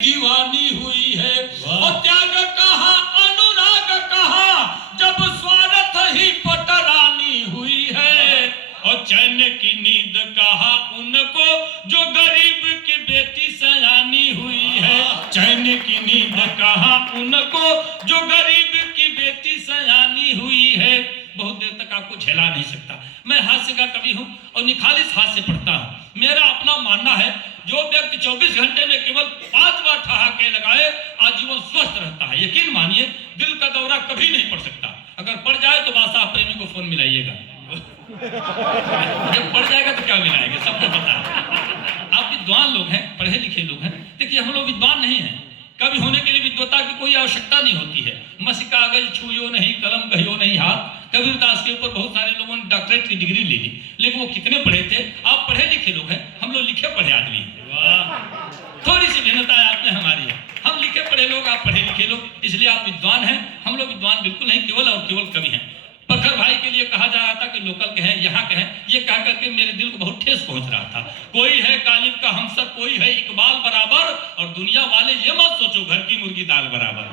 दीवानी हुई है और त्याग कहा अनुराग कहा जब स्वार्थ ही पटरानी हुई है। और चैन की नींद कहा उनको जो गरीब की बेटी सयानी हुई है। चैन की नींद कहा उनको जो गरीब की बेटी सयानी हुई है। बहुत देर तक आपको झेला नहीं सकता। मैं हास्य का कवि हूँ और निखालिस हास्य पढ़ता हूँ। मेरा अपना मानना है जो व्यक्ति 24 घंटे में केवल 5 बार ठहाके लगाए आजीवन स्वस्थ रहता है। यकीन मानिए दिल का दौरा कभी नहीं पड़ सकता। अगर पड़ जाए तो बादशाह प्रेमी को फोन मिलाइएगा। जब पड़ जाएगा तो क्या मिलाएंगे, सबको पता है। आप विद्वान लोग हैं, पढ़े लिखे लोग हैं। देखिए हम लोग विद्वान नहीं हैं। कवि होने के लिए विद्वता की कोई आवश्यकता नहीं होती है। मसी कागज छुयो नहीं, कलम कहियो नहीं हाथ। कबीरदास के ऊपर बहुत सारे लोगों ने डॉक्टरेट की डिग्री ले ली, लेकिन वो कितने पढ़े थे? आप पढ़े लिखे लोग हैं, हम लोग लिखे पढ़े आदमी हैं। थोड़ी सी भिन्नता है आप में हमारी है। हम लिखे पढ़े लोग, आप पढ़े लिखे लोग, इसलिए आप विद्वान हैं। हम लोग विद्वान बिल्कुल नहीं, केवल और केवल कवि हैं। प्रखर भाई के लिए कहा जा रहा था कि लोकल के हैं, यहाँ के हैं, ये कह करके मेरे दिल को बहुत ठेस पहुंच रहा था। कोई है गालिब का हम सब, कोई है इकबाल बराबर, और दुनिया वाले ये मत सोचो घर की मुर्गी दाल बराबर।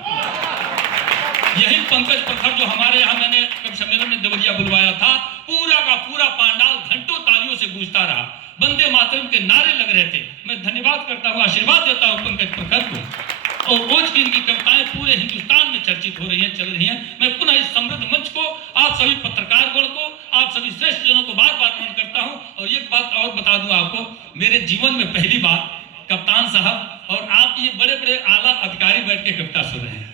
यही पंकज प्रखर जो हमारे यहाँ मैंने कवि सम्मेलन में देवरिया बुलवाया था, पूरा का पूरा पांडाल घंटों तालियों से गूंजता रहा। वंदे मातरम के नारे लग रहे थे। मैं धन्यवाद करता हूँ, आशीर्वाद देता हूँ पंकज प्रखर को। और रोज की इनकी कविताएं पूरे हिंदुस्तान में चर्चित हो रही हैं, चल रही हैं। मैं पुनः इस समृद्ध मंच को, आप सभी पत्रकार गण को, आप सभी श्रेष्ठ जनों को बार बार नमन करता हूं। और एक बात और बता दूं आपको, मेरे जीवन में पहली बार कप्तान साहब और आप ये बड़े बड़े आला अधिकारी बैठ के कविता सुन रहे हैं।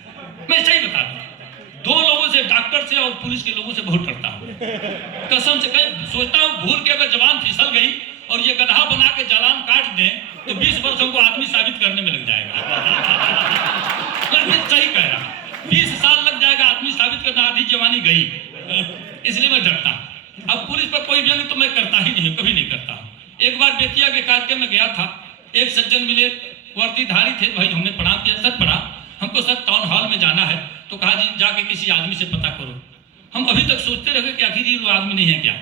मैं सही बता दूं, 2 लोगों से, डॉक्टर से और पुलिस के लोगों से बहुत डरता हूँ। कसम से सोचता हूँ भूल के अगर जवान फिसल गई और ये गधा बना के चालान काट दें तो 20 वर्षों को आदमी साबित करने में लग जाएगा। मैं सही कह रहा हूँ, 20 साल लग जाएगा आदमी साबित करना, आधी जवानी गई। इसलिए मैं डरता। अब पुलिस पर कोई व्यंग तो मैं करता ही नहीं, कभी नहीं करता। एक बार बेतिया के कार्यक्रम में गया था, एक सज्जन मिले, वर्दीधारी थे। भाई हमने प्रणाम किया, सर प्रणाम, हमको सर टाउन हॉल में जाना है। तो कहा जी जाके किसी आदमी से पता करो। हम अभी तक सोचते रहे कि आखिर ये वो आदमी नहीं है क्या।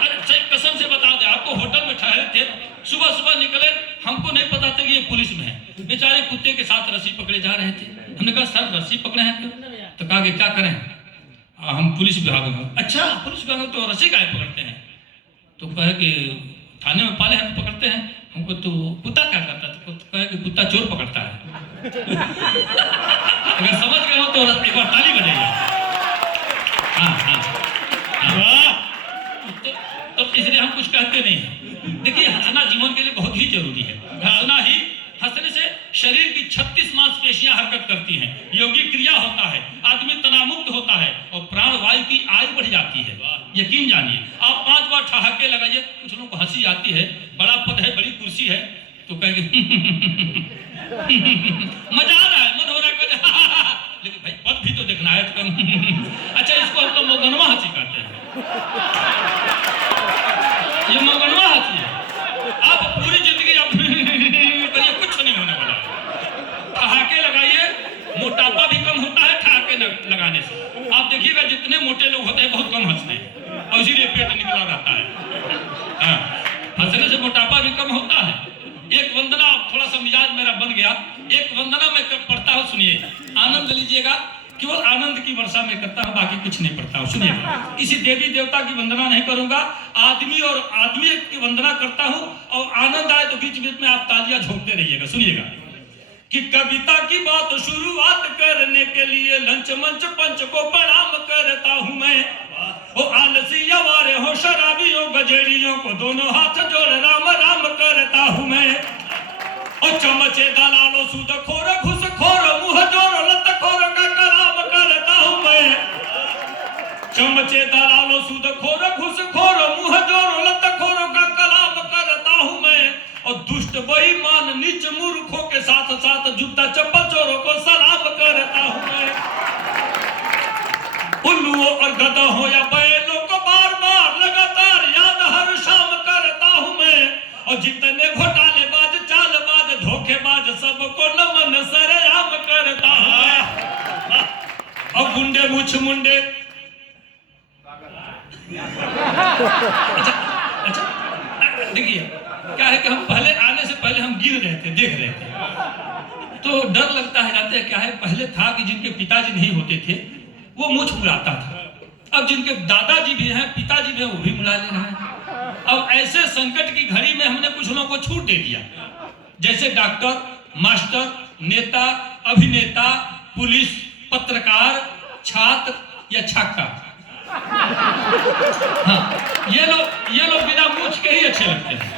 अरे कसम से बता दे, आपको होटल में ठहरे थे, सुबह सुबह निकले, हमको नहीं पता था कि ये पुलिस में है। बेचारे कुत्ते के साथ रस्सी पकड़े जा रहे थे। हमने कहा सर रस्सी पकड़े हैं क्यों? तो कहा कि क्या करें, हम पुलिस विभाग में। अच्छा पुलिस विभाग में तो रस्सी काहे पकड़ते हैं? तो कहे कि थाने में पाले हैं तो पकड़ते हैं। हमको तो कुत्ता क्या करता है? तो कहे कि कुत्ता चोर पकड़ता है। अगर समझ गए हो तो एक बार ताली बजाइए। तो इसलिए हम कुछ कहते नहीं। देखिए हंसना जीवन के लिए बहुत ही जरूरी है। हंसने से शरीर की 36 मांसपेशियां हरकत करती हैं, योगी क्रिया होता है, आदमी तनावमुक्त होता है और प्राणवायु की आयु बढ़ जाती है। यकीन जानिए, आप 5 बार ठहाके लगाइए, कुछ लोगों को हंसी आती है, बड़ा पद है, बड़ी कुर्सी है, तो कहेंगे मजा आ रहा है, मन हो रहा है, लेकिन भाई पद भी तो देखना है। तो अच्छा इसको हम लोग मोगनवा हंसी कहते हैं। ये मोगनवा हंसी है। आप पूरी जिंदगी आप करिए, कुछ नहीं होने वाला है। ठहाके लगाइए, मोटापा भी कम होता है ठहाके लगाने से। आप देखिएगा जितने मोटे लोग होते हैं बहुत कम हंसते हैं, और इसीलिए पेट निकला रहता है। हंसने से मोटापा भी कम होता है। एक वंदना, थोड़ा सा मिजाज मेरा बन गया, एक वंदना मैं पढ़ता हूँ, सुनिए, आनंद लीजिएगा। केवल आनंद की वर्षा में करता हूँ, बाकी कुछ नहीं पढ़ता हूँ। सुनिएगा, किसी देवी देवता की वंदना नहीं करूंगा, आदमी और आदमी की वंदना करता हूँ। और आनंद आए तो बीच बीच में आप तालियां झोंकते रहिएगा। सुनिएगा कि कविता की बात शुरुआत करने के लिए लंच मंच पंच को प्रणाम करता हूँ मैं। ओ आलसी अवारे हो, शराबियों गजेड़ियों को दोनों हाथ जोड़ राम राम करता हूँ मैं। और चमचे दलालो सूदखोर घुसखोर मुंह जोर लतखोर का कलाम करता हूँ मैं। चमचे दलालो सूदखोर घुसखोर मुंह जोर लतखोर का कलाम करता हूँ मैं। और दुष्ट बेईमान नीच मूर्खों के साथ साथ जूता चप्पल चोरों को सलाम करता हूँ मैं। उल्लुओं और गधों या बैलों को बार बार लगातार याद हर शाम करता हूँ मैं। और जितने घोटालेबाज चालबाज धोखेबाज सबको नमन सरेआम करता हूँ मैं। और गुंडे मुछ मुंडे, अच्छा देखिए क्या है कि हम पहले आने से पहले पहले हम गिर रहे थे, देख रहे थे, तो डर लगता है। जाते क्या है, पहले था कि जिनके पिताजी नहीं होते थे वो मुझ मुड़ाता था, अब जिनके दादाजी भी हैं, पिताजी भी हैं, वो भी मुड़ा ले रहे हैं। अब ऐसे संकट की घड़ी में हमने कुछ लोगों को छूट दे दिया, जैसे डॉक्टर, मास्टर, नेता, अभिनेता, पुलिस, पत्रकार, छात्र या छक्का। हाँ, ये लोग बिना मूछ के ही अच्छे लगते हैं।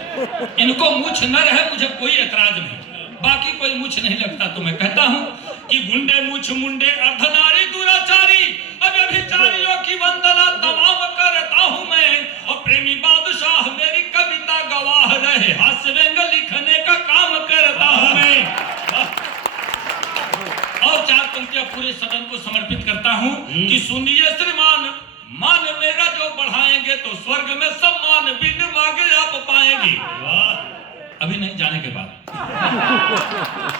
इनको मूछ न रहे मुझे कोई एतराज नहीं, बाकी कोई मूछ नहीं लगता। तो मैं कहता हूं कि गुंडे मूछ मुंडे अर्धनारी दुराचारी अव्यभिचारियों की वंदना तमाम करता हूं मैं, और प्रेमी बादशाह मेरी कविता गवाह रहे, हास्य व्यंग लिखने का काम करता हूं मैं। और 4 पंक्तियां पूरे सदन को समर्पित करता हूं कि सुनिए श्रीमान, मान मेरा जो बढ़ाएंगे तो स्वर्ग में सम्मान बिन मांगे आप पाएंगे। अभी नहीं, जाने के बाद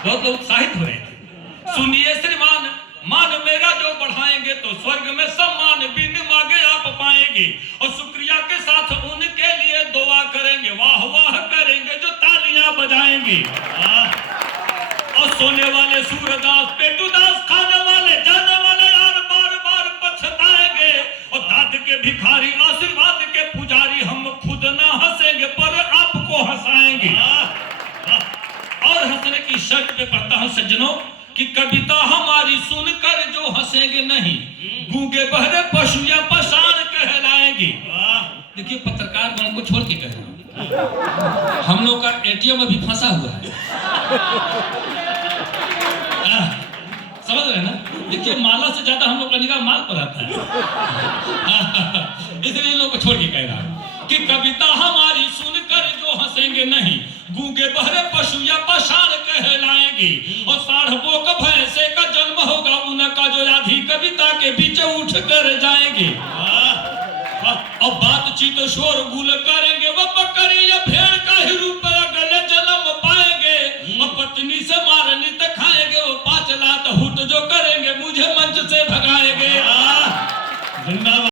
बहुत लोग उत्साहित हो रहे थे। सुनिए श्रीमान, मान मेरा जो बढ़ाएंगे तो स्वर्ग में सम्मान बिन मांगे आप पाएंगे, और शुक्रिया के साथ उनके लिए दुआ करेंगे, वाह वाह करेंगे जो तालियां बजाएंगे। और सोने वाले सूरदास, पेटूदास, खाने वाले जाने वाले यार बार बार पछताएंगे, और दाद के भिखारी, आशीर्वाद के पुजारी, हम खुद ना हंसेंगे पर आपको हंसाएंगे। और हंसने की शर्त पे पढ़ता हूं सज्जनों कि कविता हमारी सुनकर जो हंसेंगे नहीं, गूंगे बहरे पशु या पाषाण कहलाएंगे। देखिए, पत्रकार गण को छोड़ के कह रहा हूं, हम लोग का एटीएम अभी फंसा हुआ है। समझ रहे ना? देखिए, माला से ज्यादा हम लोग का निगाह माल पर आता है। इसलिए इन लोग को छोड़ के कह रहा हूं कि कविता हमारी सुनकर जो हंसेंगे नहीं, गूंगे बहरे पशु या पाषाण कहलाएंगे, और साढ़ बोक भैंसे का जन्म होगा उनका जो आधी कविता के बीच उठ कर जाएंगे, और बातचीत शोर गुल करेंगे वो बकरी या भेड़